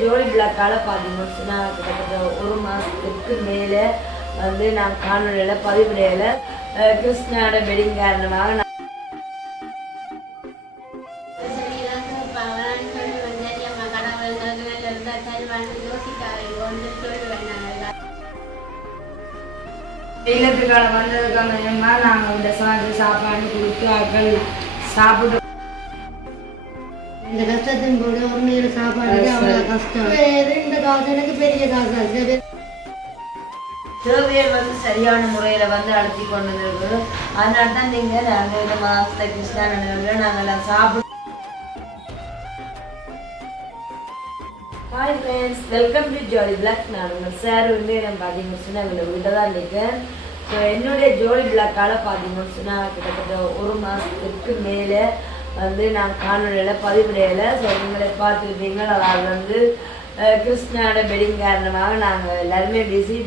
ஜோடி பிளாக்கால பார்த்தீங்கன்னா கிட்டத்தட்ட ஒரு மாதத்துக்கு மேலே வந்து நான் காணொலியில் பதிவிடையில கிருஷ்ணாவோட வெட்டிங் காரணமாக இல்லத்துக்கால வந்ததுக்கான நாங்கள் இந்த சாப்பாடு கொடுத்து ஆட்கள் சாப்பிட்டு இந்த கஷ்டத்தின் போது ஒரு நேரம் சாப்பாடு அவ்வளோ கஷ்டம். இந்த காசு எனக்கு பெரிய காசு. தேவையல் வந்து சரியான முறையில் வந்து அழுத்தி கொண்டு இருக்குது. அதனால தான் நீங்கள் நாங்கள் இந்த மாதத்தை கிருஷ்ணாவில் நாங்கள் எல்லாம் சாப்பிட்டு. Hi friends, welcome to Jolly blog. நான் உங்கள் சார் வந்து நான் பார்த்தீங்கன்னு சொன்னால் இதில் வீட்டை தான் இருக்கேன். ஸோ என்னுடைய ஜோலி பிளாக்கால் பார்த்தீங்கன்னு சொன்னால் கிட்டத்தட்ட ஒரு மாதத்துக்கு மேலே வந்து நான் காணொலியில் பதிவிடையில. ஸோ நீங்களே பார்த்துருப்பீங்க. அதாவது வந்து கிருஷ்ணாவோட வெட்டிங் காரணமாக நாங்கள் எல்லாருமே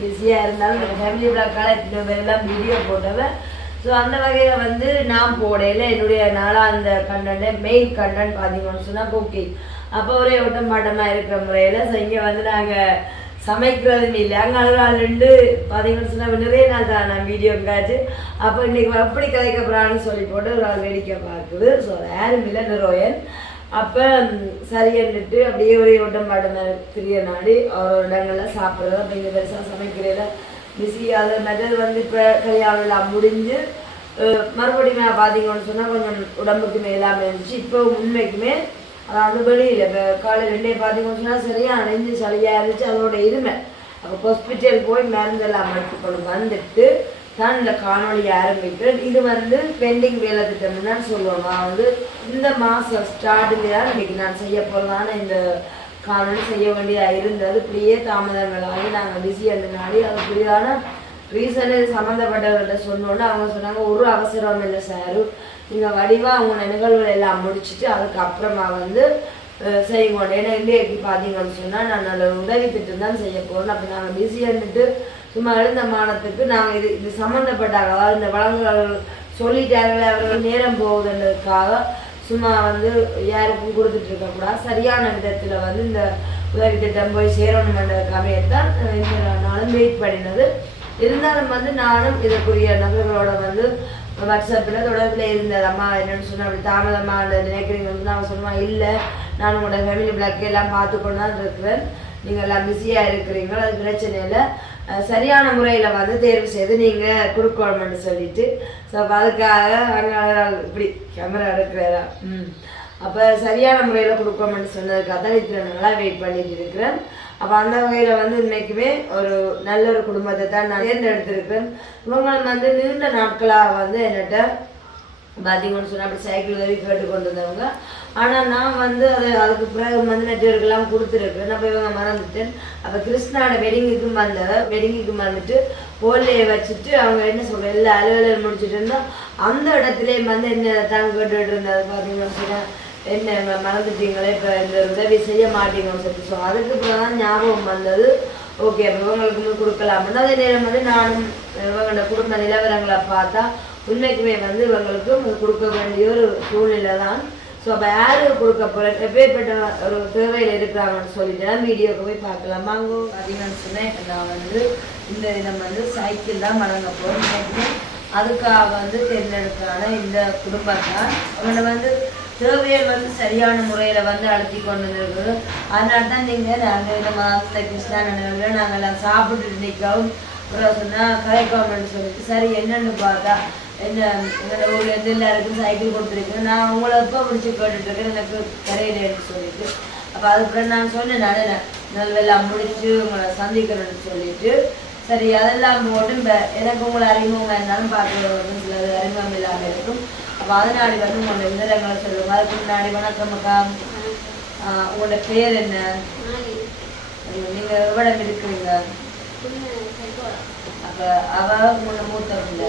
பிஸியாக இருந்தாலும் எங்கள் ஃபேமிலி பிளாக்கால் இத்தனை பேரெல்லாம் வீடியோ போட்டவன். ஸோ அந்த வகையில் வந்து நான் போடையில் என்னுடைய நாளாந்த கண்டென்ட் மெயின் கண்டென்ட் பார்த்தீங்கன்னு சொன்னால் குக்கிங். அப்போ ஒரே ஓட்டம் பாட்டமாக இருக்கிற முறையில் ஸோ இங்கே வந்து நாங்கள் சமைக்கிறதும் இல்லை. அங்கே அழுகாலுண்டு பார்த்தீங்கன்னு சொன்னால் நிறைய நாள் தான் நான் வீடியோ காய்ச்சி. அப்போ இன்றைக்கி எப்படி கதைக்கப்படுறான்னு சொல்லி போட்டு ஒரு ஆள் வேடிக்கை பார்க்குது. ஸோ யாரும் இல்லை நிரோயன். அப்போ சரியன்னுட்டு அப்படியே ஒரே ஓட்டம் பாட்டமாக தெரிய நாடி ஒரு இடங்கள்லாம் சாப்பிட்றது. அப்போ இங்கே பெருசாக சமைக்கிறதில்ல பிஸி. அது மெதல் வந்து இப்போ கல்யாணம் முடிஞ்சு மறுபடியும் நான் பார்த்தீங்கன்னு சொன்னால் கொஞ்சம் உடம்புக்கு மேலாமல் இருந்துச்சு. இப்போ உண்மைக்குமே அதாவது வெளியில் இப்போ காலையில் ரெண்டே பார்த்தீங்கன்னு சொன்னால் சரியாக அணைஞ்சு சளியாக இருந்துச்சு. அதோட இருமை அப்போ ஹாஸ்பிட்டல் போய் மருந்தெல்லாம் எடுத்துக்கொண்டு வந்துட்டு தான் இந்த காணொலி ஆரம்பிக்கிறேன். இது வந்து பெண்டிங் வேலை திட்டம்னு சொல்லுவாங்க. வந்து இந்த மாதம் ஸ்டார்டில் தான் இன்றைக்கி நான் செய்ய போகிறதான இந்த காணொலி செய்ய வேண்டியதாக இருந்தது. இப்படியே தாமதங்களாகி நாங்கள் பிஸியாக இருந்தனாலே அதுக்குரியான ரீசனு சம்மந்தப்பட்டவர்கிட்ட சொன்னோன்னு அவங்க சொன்னாங்க, ஒரு அவசரம் இல்லை சாரு, நீங்கள் வடிவாக அவங்க நிகழ்வுகள் எல்லாம் முடிச்சுட்டு அதுக்கப்புறமா வந்து செய்யணும். ஏன்னா இந்தியாவுக்கு பார்த்தீங்கன்னு சொன்னால் நான் நல்ல உதவி திட்டம் தான் செய்ய போகிறோம். அப்போ நாங்கள் பிஸியாக இருந்துட்டு சும்மா எழுந்த மானத்துக்கு நாங்கள் இது சம்மந்தப்பட்டாங்க. அதாவது இந்த வழங்குகள் சொல்லிட்டாங்களே அவர்கள் நேரம் போகுதுன்றதுக்காக சும்மா வந்து யாருக்கும் கொடுத்துட்டு இருக்கக்கூடாது. சரியான விதத்தில் வந்து இந்த உதவி திட்டம் போய் சேரணுமென்றதுக்காகத்தான் இந்த நாளும் வெயிட் பண்ணினது. இருந்தாலும் வந்து நானும் இதற்குரிய நபர்களோட வந்து வாட்ஸ்அப்பில் தொடர்பில் இருந்தது. அம்மா என்னென்னு சொன்னால் அப்படி தாமதமாக நினைக்கிறீங்க வந்து நான் சொன்னால் இல்லை, நான் உங்களோட ஃபேமிலி பிளாக் எல்லாம் பார்த்து கொண்டு தான் இருக்கிறேன், நீங்கள் எல்லாம் பிஸியாக இருக்கிறீங்க, அது பிரச்சனை இல்லை, சரியான முறையில் வந்து தேர்வு செய்து நீங்கள் கொடுக்கணும்னு சொல்லிட்டு. ஸோ அப்போ அதுக்காக இப்படி கேமரா எடுக்கிறதா அப்போ சரியான முறையில் கொடுக்கணும்னு சொன்னதுக்காக தான் இத்தனை நாளாக வெயிட் பண்ணிட்டு இருக்கிறேன். அப்போ அந்த வகையில் வந்து இன்றைக்குமே ஒரு நல்ல ஒரு குடும்பத்தை தான் நான் தேர்ந்தெடுத்திருக்கிறேன். இவங்களும் வந்து நீண்ட நாட்களாக வந்து என்னட்ட பார்த்தீங்கன்னு சொன்னால் அப்படி சைக்கிள் உதவி கேட்டு கொண்டு வந்தவங்க. ஆனால் நான் வந்து அதுக்கு பிறகு வந்து நெட்வொர்க்கெல்லாம் கொடுத்துருக்கேன். அப்போ இவங்க மறந்துட்டேன். அப்போ கிருஷ்ணாவோட வெட்டிங்குக்கு வந்துட்டு போலையை வச்சுட்டு அவங்க என்ன சொல்கிறேன் எல்லா அலுவலகம் முடிச்சுட்டு இருந்தால் அந்த இடத்துலேயும் வந்து என்ன தான் கேட்டுட்டு இருந்தது பார்த்தீங்கன்னு சொன்னால் என்ன மறந்துட்டீங்களே, இப்போ இந்த உதவி செய்ய மாட்டீங்கன்னு சொல்லி. ஸோ அதுக்கு அப்புறம் தான் ஞாபகம் வந்தது. ஓகே, அப்போ இவங்களுக்கு கொடுக்கலாம்னு. அதே நேரம் வந்து நானும் இவங்களோட குடும்ப நிலவரங்களை பார்த்தா உண்மைக்குமே வந்து இவங்களுக்கு கொடுக்க வேண்டிய ஒரு சூழ்நிலை தான். ஸோ அப்போ யாருக்கு கொடுக்க போகிறேன், எப்பேற்பட்ட ஒரு தேவையில் இருக்கிறாங்கன்னு சொல்லிட்டு வீடியோக்கு போய் பார்க்கலாம். வாங்கோ பார்த்தீங்கன்னு சொன்னேன். நான் வந்து இந்த தினம் வந்து சைக்கிள் தான் வழங்க போகிறேன். அதுக்காக வந்து தேர்ந்தெடுக்கிறான இந்த குடும்பம் தான் அவங்கள வந்து தேவையை வந்து சரியான முறையில் வந்து அழுத்தி கொண்டு இருக்குது. அதனால தான் நீங்கள் நாங்கள் இந்த மாதத்தை கிருஷ்ணாவில் நாங்கள் எல்லாம் சாப்பிட்டுட்டு நிற்கவும் அப்புறம் சொன்னால் கரைக்கோம்னு சொல்லிட்டு சரி என்னென்னு பார்த்தா என்ன எங்களோட ஊர்லேருந்து எல்லாருக்கும் சைக்கிள் கொடுத்துருக்கேன். நான் உங்களை எப்போ பிடிச்சி கேட்டுட்ருக்கேன் எனக்கு கரையிலேன்னு சொல்லிட்டு. அப்போ அதுக்கப்புறம் நான் சொன்னேன் நல்லெல்லாம் முடிச்சு உங்களை சந்திக்கணும்னு சொல்லிட்டு சரி அதெல்லாம் போட்டு இப்போ எனக்கு உங்களை அறிமுகம் இருந்தாலும் பார்க்கறது சிலது அறிமுகம் இல்லாமல் இருக்கும். அப்போ அதனாடி வந்து உங்களோட விவரங்களை சொல்லுவாங்க. அதுக்கு முன்னாடி வணக்கம் அக்கா, உங்களோட பேர் என்ன, நீங்கள் எவ்வளவு இருக்கிறீங்க? அப்போ அவள் உங்களோட மூத்தவங்க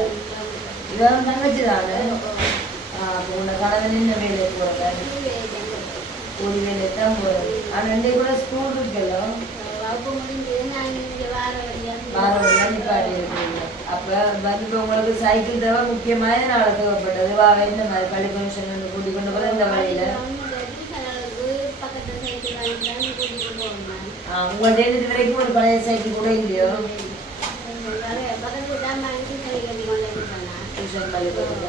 இவன் தங்கச்சி தானே. அப்போ உங்களோட கணவன் என்ன வேலை போகிறத கூலி வேலை தான் போகிறது. ஆனால் இன்றைக்கு கூட ஸ்கூல் இருக்கெல்லாம் வாரம் நிப்பாட்டி இருக்கிறீங்க. அப்போ வந்து உங்களுக்கு சைக்கிள் தேவை முக்கியமான நாள் தேவைப்பட்டது. வாவை இந்த மாதிரி பள்ளி ஃபங்க்ஷன் வந்து கூட்டிக் கொண்டு போகிற இந்த வழியில் உங்கள்ட்ட இது வரைக்கும் ஒரு பழைய சைக்கிள் கூட இல்லையோ? டியூஷன் பள்ளிக்கூடம்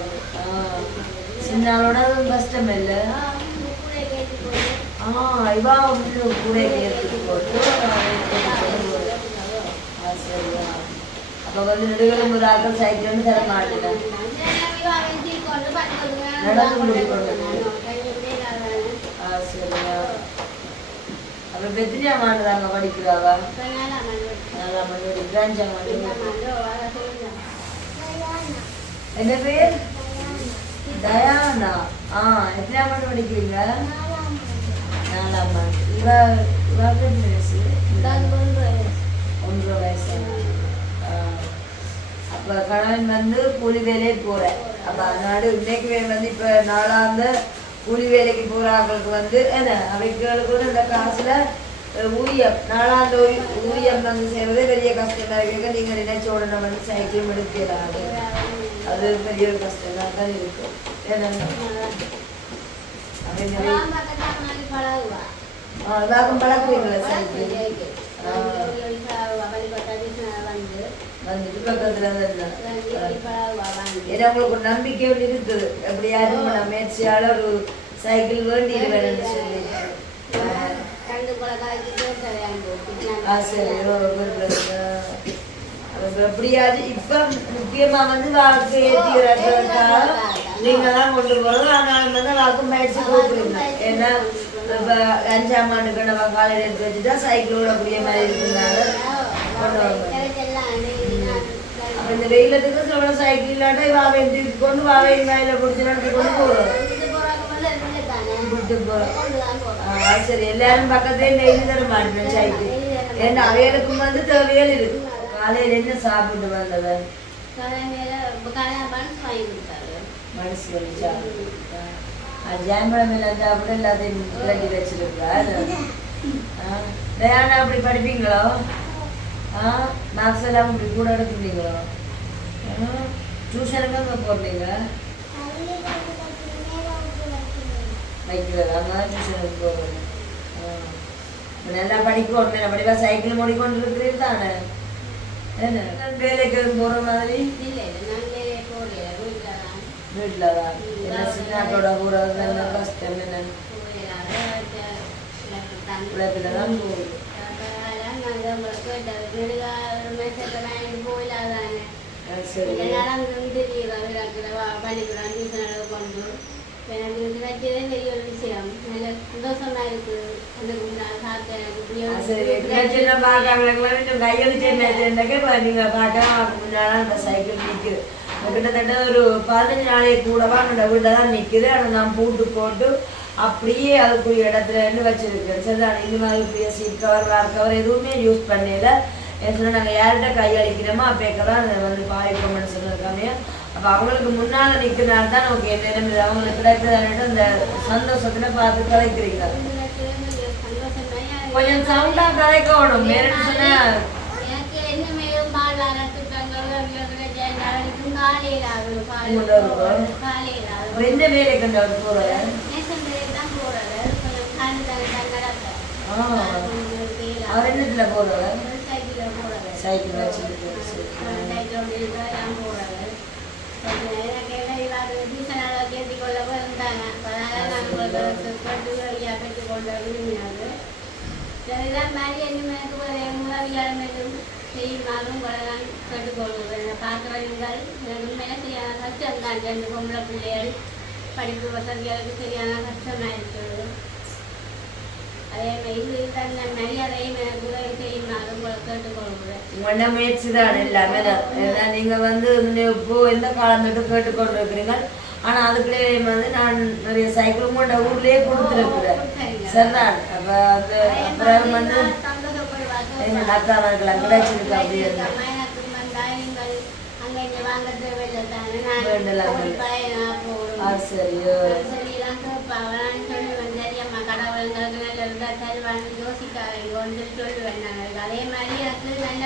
சின்ன ஆளோட கஷ்டம் இல்லை. இவா கூட எடுத்துட்டு போட்டு சரியா. அப்போ வந்து நெடுகளும் ஒரு ஆக்கள் சைக்கிள் வந்து தர மாட்டேன் நடந்து முடிக்கணும். சரியா. அப்போ எத்தனையாம் ஆண்டு தாங்க படிக்கிறாவா? 4ஆம் ஆண்டு படிக்கிறா. 5ஆம் ஆண்டு. என்ன பேர்? டயானா. எத்தனையாம் ஆண்டு படிக்கிறீங்க? 4ஆம் ஆண்டு. இவாக்கு எத்தனை வயசு? 1.5 வயசு. அப்போ கணவன் வந்து கூலி வேலையே போகிறேன். அப்போ அதனால இன்னைக்கு வந்து இப்போ 4ஆவது கூலி வேலைக்கு போகிறாங்களுக்கு வந்து என்ன அவைகளுக்கு வந்து இந்த காசில் ஊதியம் 4ஆவது ஊதியம் வந்து செய்வதே பெரிய கஷ்டமாக இருக்கு. நீங்கள் நினைச்ச உடனே வந்து சைக்கிளும் எடுக்கிறாங்க. அது பெரிய ஒரு கஷ்டம் தான் இருக்கும். ஏன்னா இதாக்கும் பழக்குவீங்களா சைக்கிள்? வந்துட்டு பக்கத்துல ஏன்னா உங்களுக்கு ஒரு நம்பிக்கை ஒன்று இருக்குது. எப்படியாரும் முயற்சியால ஒரு சைக்கிள் வேண்டிட்டு வேணும்னு சொல்லி எப்படியாவது இப்ப முக்கியமா வந்து வாக்கு ஏற்றிக்கிறதுக்காக நீங்க தான் கொண்டு போறது. ஆனாலும் வந்து வாக்கும் பயிற்சி போக்குறீங்க. ஏன்னா இப்ப 5ஆம் ஆண்டுக்கு நம்ம காலையில் எடுத்து வச்சுட்டா சைக்கிளோட கூடிய மாதிரி இருக்கிறதுனால கொண்டு வருவாங்க. அப்ப இந்த வெயிலத்துக்கு சில சைக்கிள் இல்லாட்டா வாவை எடுத்து கொண்டு வாவை வாயில பிடிச்சி நடத்தி கொண்டு போறோம். சரி. எல்லாரும் பக்கத்துல டெய்லி தர மாட்டேன் சைக்கிள். ஏன்னா அவைகளுக்கும் வந்து தேவைகள் இருக்கு. காலையில என்ன சாப்பிட்டு வந்தவன் மனசு வந்துச்சா? ஜாம்பழம் இல்லாத அப்படி எல்லாத்தையும் கட்டி வச்சிருக்கா. டயானா அப்படி படிப்பீங்களோ? மார்க்ஸ் எல்லாம் இப்படி கூட எடுத்துப்பீங்களோ? டியூஷனுக்கு அங்கே போடுறீங்க வைக்கிறது? அங்கே தான் டியூஷனுக்கு போடுறது. நல்லா படிக்கணும். என்ன படிப்பா? சைக்கிள் மூடிக்கொண்டு இருக்கிறீர்கள் தானே? என்ன வேலைக்கு போகிற மாதிரி? வீட்டில் தான். என்ன சின்னாட்டோட போகிறது என்ன கஷ்டம்? என்ன உழைப்பில் தான் போகுது. கிட்டத்தட்ட ஒரு 15 நாளைக்கு கூடவா என்னோட வீட்டில் தான் நிற்குது. ஆனால் நான் பூட்டு போட்டு அப்படியே அதுக்குரிய இடத்துல இருந்து வச்சிருக்கேன். சரிதான். இன்னும் அதுக்குரிய சீட் கவர் வேர் கவர் எதுவுமே யூஸ் பண்ணல. ஏன்னு சொன்னால் நாங்கள் யார்கிட்ட கையளிக்கிறோமோ அப்பேக்க தான் அதை வந்து பாதிப்போம்னு சொல்லியிருக்காங்க. அப்போ அவங்களுக்கு முன்னால் நிற்கிறனால தான் நமக்கு என்ன நிலைமை அவங்களுக்கு கிடைக்கிறதான்ட்டு அந்த சந்தோஷத்தில் பார்த்து கதைக்கிறீங்க. கொஞ்சம் சவுண்டாக கதைக்கணும். மேலும் சொன்னால் எந்த வேலை கண்டு அவர் போறாரு? அவர் என்னத்துல போறாரு? சைக்கிள் வச்சுட்டு செய்யுமாறும் வளரான் கட்டுக்கொள்ளுங்கள். பார்க்குறவர்கள் உண்மையில சரியான கஷ்டம் தான். 2 பொம்பளை பிள்ளைகள் படிப்பு வசதிகளுக்கு சரியான கஷ்டமாக இருக்கிறது. அதே மாதிரி தன்னை மரியாதையும் எனக்கு உதவி செய்யுமாறும் கேட்டுக்கொள்கிறேன். உங்களோட முயற்சி தான் எல்லாமே. நீங்க வந்து இப்போ எந்த காலம் தொட்டு கேட்டுக்கொண்டு இருக்கிறீங்க. ஆனா அதுக்குள்ளே வந்து நான் நிறைய சைக்கிள் உங்களோட ஊர்லயே கொடுத்துருக்குறேன். சரிதான். அப்ப அது அப்புறம் வந்து அக்காவர்கள் கிடைச்சிருக்கு. அப்படியே சரியோ அதே மாதிரி எனக்கு நல்ல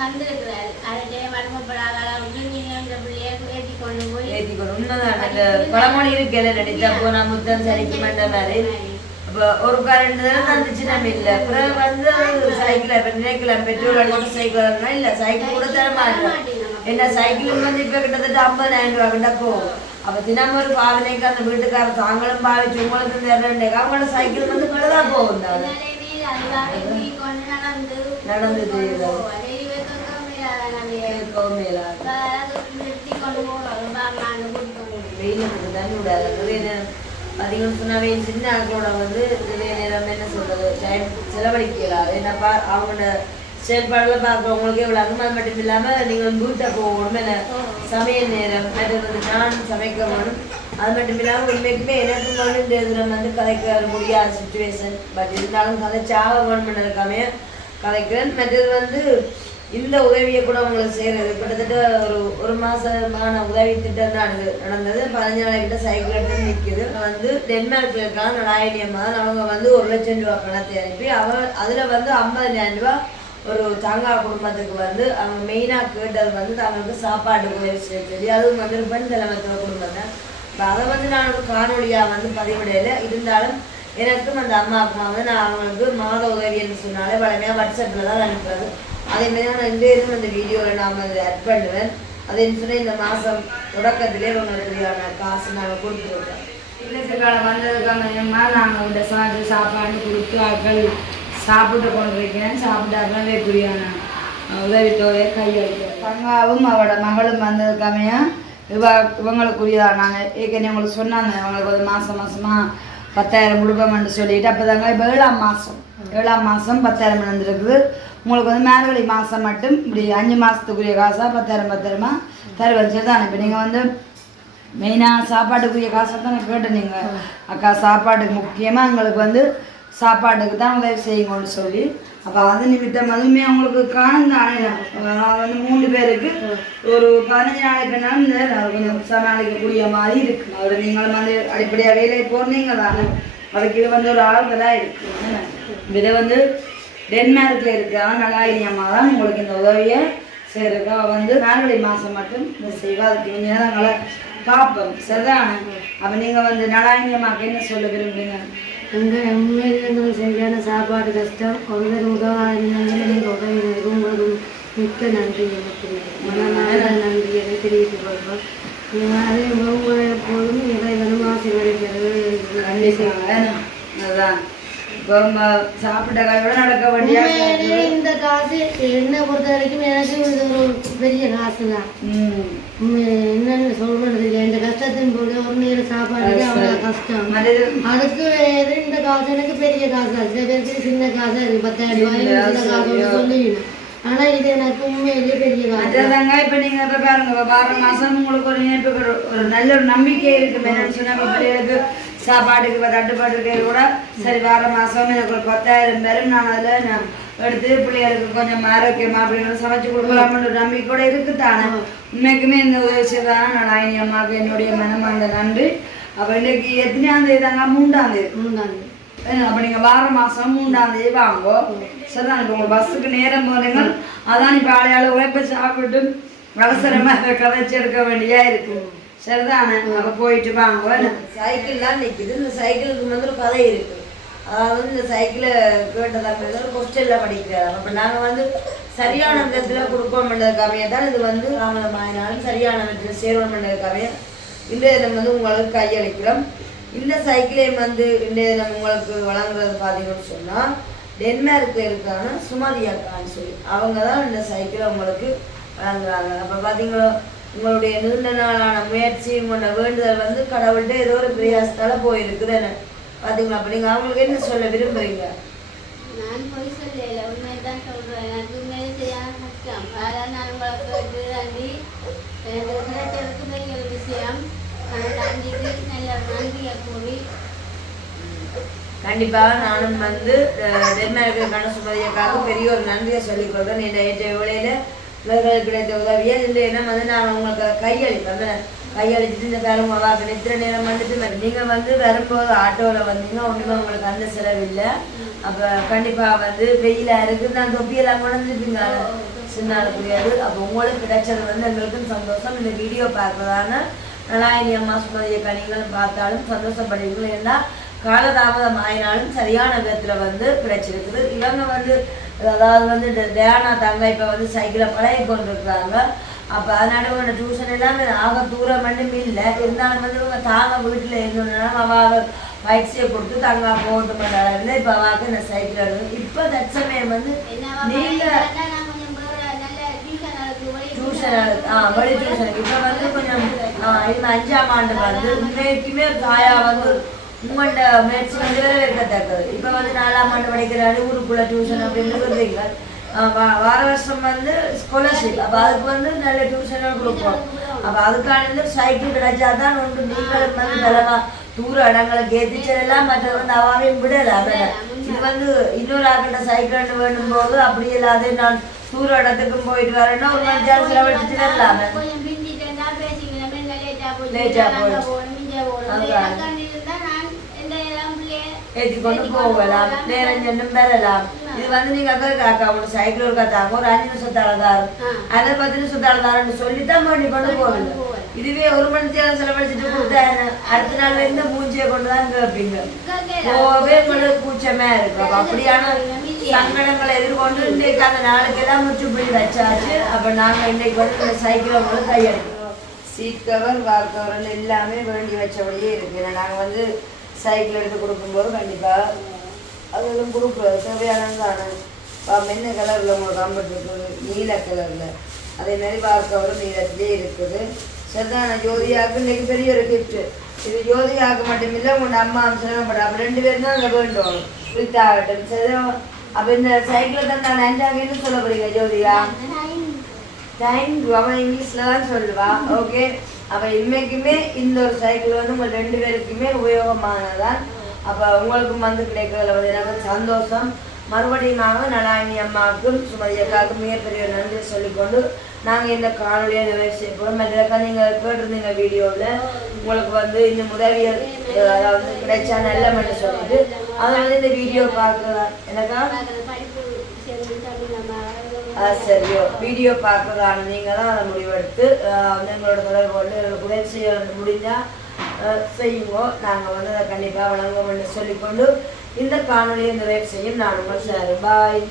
தந்திருக்கிறாரு. அதை மடமப்படாத அளவுக்கு நீங்க இந்த பிள்ளைய ஏற்றி கொண்டு போய் உண்மைதான். பழமொழி இருக்கல நடித்தா போனா முத்தம் சரிக்கு மண்ட மாதிரி. அப்ப இப்போ ஒரு கரண்ட் தான் வந்துச்சு நம்ம இல்லை அப்புறம் வந்து சைக்கிள் இப்போ நினைக்கலாம் பெட்ரோல் அடிச்சு சைக்கிள் இல்லை சைக்கிள் கூட தர மாட்டேன் என்ன சைக்கிளுக்கு வந்து இப்போ கிட்டத்தட்ட 50,000 ரூபா கிட்ட போகும் அப்போ தினமும் ஒரு பாவனைக்கு அந்த வீட்டுக்காரர் தாங்களும் பாவிச்சு உங்களுக்கு தரேன் அவங்களோட சைக்கிள் வந்து விலதான் போகும் நடந்து வெயிலுக்கு தண்ணி விடாது நிறைய நேரம் அதிகம் சொன்னாவே சின்ன ஆட்களோட வந்து நிறைய நேரம் என்ன சொல்றது டைம் செலவழிக்கிறார் என்னப்பா அவங்களோட செயல்பாடுல பார்க்குறவங்களுக்கு எவ்வளோ அது மட்டும் இல்லாமல் நீங்கள் வீட்டை போகணும் என்ன சமையல் நேரம் மற்றது நான் சமைக்க வேணும் அது மட்டும் இல்லாமல் உண்மைக்குமே எனக்கு வந்து இந்த இதில் வந்து கதைக்க முடியாத சுச்சுவேஷன் பட் இருந்தாலும் கதைச்சாக வேணும்னு கதைக்கிறேன் மற்றது வந்து இந்த உதவியை கூட உங்களுக்கு செய்கிறது கிட்டத்தட்ட ஒரு மாசமான உதவி திட்டம் தான் நடந்தது 15 நாளைக்கிட்ட சைக்கிள் எடுத்து நிற்கிது வந்து டென்மார்க்ல இருக்காங்க நாராயணியம்மா அவங்க வந்து 1 லட்சம் ரூபா பணத்தை அனுப்பி அதில் வந்து 50,000 ரூபா ஒரு தாங்கா குடும்பத்துக்கு வந்து அவங்க மெயினாக கேட்டது வந்து தங்களுக்கு சாப்பாடு உதவி செய்ய சொல்லி அதுவும் வந்து பெண் தலைமத்துவ குடும்பம் தான் இப்போ அதை வந்து நான் ஒரு காணொலியாக வந்து பதிவிடையில இருந்தாலும் எனக்கும் அந்த அம்மாவுக்கும் வந்து நான் அவங்களுக்கு மாத உதவின்னு சொன்னாலே வளமையாக வாட்ஸ்அப்பில் தான் அனுப்புறது அதேமாதிரி நான் இந்த இதுவும் அந்த வீடியோவில் நான் அதை ஆட் பண்ணுவேன் அதேன்னு சொன்னால் இந்த மாதம் தொடக்கத்திலே உங்களுக்குரியான காசு நாங்கள் கொடுத்துருக்கோம் இல்லத்து காலம் வந்ததுக்காக நாங்கள் இந்த சாப்பாடு கொடுத்து ஆட்கள் சாப்பிட்டு கொண்டிருக்கிறேன் சாப்பிட்டாக்கள் வேக்குரியான உதவித்தொகையை கையளிக்கிறேன் தங்காவும் அவரோட மகளும் வந்ததுக்காமைய இவங்களுக்குரியதான் நாங்கள் ஏற்கனவே உங்களுக்கு சொன்னாங்க இவங்களுக்கு ஒரு மாதமாக 10,000 கொடுப்போம்னு சொல்லிட்டு அப்போ தாங்க இப்போ 7ஆம் மாதம் 10,000 வந்துருக்குது உங்களுக்கு வந்து மார்கழி மாதம் மட்டும் இப்படி 5 மாதத்துக்குரிய காசாக 10,000 தருவேன் சரி தானே இப்போ நீங்கள் வந்து மெயினாக சாப்பாட்டுக்குரிய காசை தான் கேட்டேன் நீங்கள் அக்கா சாப்பாட்டுக்கு முக்கியமாக எங்களுக்கு வந்து சாப்பாட்டுக்கு தான் உதவி செய்யுங்கன்னு சொல்லி அப்போ அது நிமித்தம் அதுவுமே அவங்களுக்கு காணும் தானே வந்து 3 பேருக்கு ஒரு 15 நாளைக்குனாலும் இந்த கொஞ்சம் சமாளிக்கக்கூடிய மாதிரி இருக்குது அதில் நீங்களும் வந்து அடிப்படையாக வேலையை போகிறீங்க தானே அதுக்கு இது வந்து ஒரு ஆறுதலாக இருக்குது இதை வந்து டென்மார்க்கில் இருக்கா நலாயினி அம்மா தான் உங்களுக்கு இந்த உதவியை செய்கிறக்கா வந்து மார்கழி மாதம் மட்டும் இந்த செய்வா அதுக்கு நீங்கள் நாங்களை பார்ப்போம் சரிதானே அப்போ நீங்கள் வந்து நலாயினி அம்மாவுக்கு என்ன சொல்ல விரும்புறீங்க உண்மையிலே எங்களுக்கு சரியான சாப்பாடு கஷ்டம் ஒருவர் உதவாக நீங்கள் உதவி உங்களுக்கு மிக்க நன்றி எனக்கு மனமாற நன்றி என தெரிவித்துக் கொள்வோம் அதே உங்களை எப்போதும் இறைவனும் ஆசீர்வதிக்கிறது அதுதான் இப்போ சாப்பிட்ட கையோட நடக்க வேண்டிய இந்த காசு என்னை பொறுத்த வரைக்கும் எனக்கு இது ஒரு பெரிய காசு தான் என்னன்னு சொல்றது இல்லை இந்த கஷ்டத்தின் போது ஒரு நேரம் சாப்பாடுக்கு அவ்வளோ கஷ்டம் அதுக்கு இந்த காசு எனக்கு பெரிய காசா சில பேருக்கு சின்ன காசா இருக்கு 10,000 ரூபாய் சின்ன காசு சொல்லிடணும் ஆனா இது எனக்கு உண்மையிலேயே பெரிய காசு அதாங்க இப்போ நீங்கள் இப்போ பாருங்க 6 மாதம் உங்களுக்கு ஒரு நினைப்பு ஒரு நல்ல ஒரு நம்பிக்கை இருக்கு என்னன்னு சொன்னால் பிள்ளைகளுக்கு சாப்பாட்டுக்கு இப்போ தட்டுப்பாடு இருக்கிறது கூட சரி 6 மாதம் எனக்கு ஒரு 10,000 பேரும் நான் அதில் நான் எடுத்து பிள்ளைகளுக்கு கொஞ்சம் ஆரோக்கியமாக அப்படின்னு சமைச்சு கொடுக்கலாம்னு ஒரு நம்பிக்கை கூட இருக்குதானே உண்மைக்குமே இந்த உதவி செய்தானே நான் நாயினி அம்மாவுக்கு என்னுடைய மனமார்ந்த நன்றி அப்போ இன்றைக்கு எத்தனையாம் தேதி தாங்க 3ஆம் தேதி அப்போ நீங்கள் 6 மாதம் 3ஆம் தேதி வாங்கோ சரிதான் இப்போ உங்கள் பஸ்ஸுக்கு நேரம் போனீங்க அதான் இப்போ ஆளையால் உழைப்பை சாப்பிட்டு அவசரமாக கதைச்சி எடுக்க வேண்டியா இருக்குது சரிதானே அப்போ போயிட்டு வாங்க சைக்கிள்லாம் நிற்கிது இந்த சைக்கிளுக்கு வந்து ஒரு கதை இருக்குது அதாவது இந்த சைக்கிளை கேட்டதாக கொஸ்டினில் படிக்கிறாங்க அப்போ நாங்கள் வந்து சரியான விதத்தில் கொடுப்போம் பண்ணுறதுக்காகவே தான் இது வந்து தாமதமாயினாலும் சரியான விதத்தில் சேருவோம் பண்ணுறதுக்காகவே இன்றைய தினம் வந்து உங்களுக்கு கையளிக்கிறோம் இந்த சைக்கிளையும் வந்து இன்றைய தினம் உங்களுக்கு வழங்குறது பார்த்தீங்கன்னு சொன்னால் டென்மார்க்கில் இருக்கான சுமதி அக்கான்னு சொல்லி அவங்க தான் இந்த சைக்கிளை உங்களுக்கு வழங்குறாங்க அப்போ பார்த்தீங்களோ உங்களுடைய நீண்ட நாளான முயற்சி உங்களோட வேண்டுதல் வந்து கடவுள்கிட்ட ஏதோ ஒரு பிரயாசத்தால் போயிருக்குது என்ன பார்த்தீங்களா அப்போ நீங்கள் அவங்களுக்கு என்ன சொல்ல விரும்புகிறீங்க நான் போய் சொல்லல உண்மையை தான் சொல்கிறேன் எனக்கு உண்மையிலே சரியான கஷ்டம் அதான் நான் உங்களுக்கு நன்றி எனக்கு கிடைச்சதுக்கு பெரிய ஒரு விஷயம் நன்றிக்கு நல்ல நன்றியை கூறி கண்டிப்பாக நானும் வந்து டென்மார்க்குக்கான சுமதியக்காக பெரிய ஒரு நன்றியை சொல்லிக்கொள்கிறேன் நேற்றைய வேளையில் இவர்களுக்கு கிடைத்த உதவியை இந்த இடம் வந்து நான் உங்களுக்கு கையளிப்பேன் கையளிச்சுட்டு இந்த பேரும் வாக்கு நித்திர நேரம் வந்துட்டு நீங்கள் வந்து வரும்போது ஆட்டோவில் வந்தீங்க ஒன்றுமே உங்களுக்கு அந்த செலவு இல்லை அப்போ கண்டிப்பாக வந்து வெயிலாக இருக்குது நான் தொப்பியெல்லாம் கொண்டுருப்பீங்க சின்னால் புரியாது அப்போ உங்களுக்கு கிடைச்சது வந்து எங்களுக்கும் சந்தோஷம் இந்த வீடியோ பார்க்குறதான நலாயினி அம்மா சுமதியை கனிங்களும் பார்த்தாலும் சந்தோஷப்படுவீங்களா ஏன்னா காலதாமதம் ஆயினாலும் சரியான விதத்தில் வந்து கிடைச்சிருக்குது. இவங்க வந்து அதாவது வந்து தயானா தாங்க இப்போ வந்து சைக்கிளை பழகி கொண்டு இருக்கிறாங்க. அப்போ அதனால வந்து டியூஷன் எல்லாமே ஆக தூரம் மட்டும் இல்லை. இருந்தாலும் வந்து இவங்க தாங்க வீட்டில் இருந்தோம்னாலும் அவள் பயிற்சியை கொடுத்து தங்க போட்டு மாட்டாங்க. இப்போ அவாவுக்கு இந்த சைக்கிள் எடுக்கணும். இப்போ தற்சமயம் வந்து நீங்கள் வழி டியூஷனுக்கு இப்போ வந்து கொஞ்சம் இன்னும் 5ஆம் ஆண்டு வந்து உண்மைக்குமே தாயா வந்து உங்கள்கிட்ட முயற்சி வந்து வரவேற்கத்தக்கது. இப்போ வந்து 4ஆம் ஆண்டு படிக்கிறாரு ஊருக்குள்ள டியூஷன் அப்படின்னு சொல்றீங்க. வார வருஷம் வந்து ஸ்காலர்ஷிப். அப்போ அதுக்கு வந்து நல்ல டியூஷனாக கொடுப்போம். அப்போ அதுக்கான சைக்கிள் கிடைச்சாதான் ஒன்று நீங்களும் வந்து நிலமா தூர இடங்களுக்கு ஏற்றிச்சதெல்லாம் மற்றது வந்து அவாவையும் விடலாம். இது வந்து இன்னொரு ஆக்கிட்ட சைக்கிள் வேணும் போது அப்படி இல்லாத நான் தூர இடத்துக்கும் போயிட்டு வரேன்னா ஒரு மத்தியானம் செலவழிச்சுட்டு வரலாமே. ஏற்றிக்கொண்டு போகலாம், நேரம் சென்றும் பெறலாம். இது வந்து நீங்க அக்கா ஒரு சைக்கிள் ஒரு கத்தாங்க ஒரு 5 நிமிஷத்தாளதாரம் அதை 10 நிமிஷத்தாளதாரன்னு சொல்லித்தான் பண்ணி கொண்டு போகல. இதுவே ஒரு மணி நேரம் செலவழிச்சுட்டு கொடுத்தாங்க அடுத்த நாள் வந்து மூஞ்சியை கொண்டுதான் கேட்பீங்க. போகவே உங்களுக்கு கூச்சமா இருக்கும். அப்படியான சங்கடங்களை எதிர்கொண்டு இன்றைக்கு அந்த நாளுக்கெல்லாம் முற்றுப்புள்ளி வச்சாச்சு. அப்ப நாங்க இன்னைக்கு வந்து இந்த சைக்கிளை உங்களுக்கு கையெடுக்கிறோம். சீட் கவர் வால் கவர் எல்லாமே வேண்டி வச்சபடியே இருக்கு. நாங்க வந்து சைக்கிள் எடுத்து கொடுக்கும்போது கண்டிப்பா அதெல்லாம் கொடுக்குறது தேவையானதான மென்ன கலர்ல உங்களுக்கு கம்பெட் இருக்குது, நீல கலர்ல அதே மாதிரி வால் கவரும் நீளத்திலே இருக்குது. சரிதான ஜோதியாவுக்கு இன்னைக்கு பெரிய ஒரு கிஃப்ட். இது ஜோதியாவுக்கு மட்டுமில்லை உங்க அம்மா சிரமப்பட அப்ப 2 பேரும் தான் அங்கே வேண்டும் வித்தாகட்டும். சரி அப்ப இந்த சைக்கிளை தான் நான் 5ஆம் சொல்ல போறீங்க ஜோதியா? தேங்க்யூ. அவன் இங்கிலீஷ்ல தான் சொல்லுவா. ஓகே. அப்ப இன்மைக்குமே இந்த ஒரு சைக்கிள் வந்து உங்க 2 பேருக்குமே உபயோகமானதான். அப்ப உங்களுக்கும் வந்து கிடைக்கிறதுல வந்து எனக்கு சந்தோஷம். மறுபடியும் நலாயினி அம்மாவுக்கும் சுமதி அக்காவுக்கும் மிகப்பெரிய நன்றி சொல்லிக்கொண்டு நாங்கள் இந்த காணொலியை நிறைவு செய்யப்போம். மற்றக்கா நீங்கள் கேட்டிருந்தீங்க வீடியோவில் உங்களுக்கு வந்து இந்த உதவியல் அதாவது கிடைச்சா நல்ல சொல்லிட்டு அதை வந்து இந்த வீடியோ பார்க்குறதா எனக்கா சரியோ வீடியோ பார்க்குறதான நீங்கள் தான் அதை முடிவெடுத்து வந்து எங்களோட தொடர்பு கொண்டு உதவி செய்ய முடிஞ்சால் செய்யுங்கோ. நாங்கள் வந்து அதை கண்டிப்பாக வழங்குவோம்னு சொல்லிக்கொண்டு இந்த காணொலியை நிறைவு செய்யும் நான் உங்கள் சார். பாய்.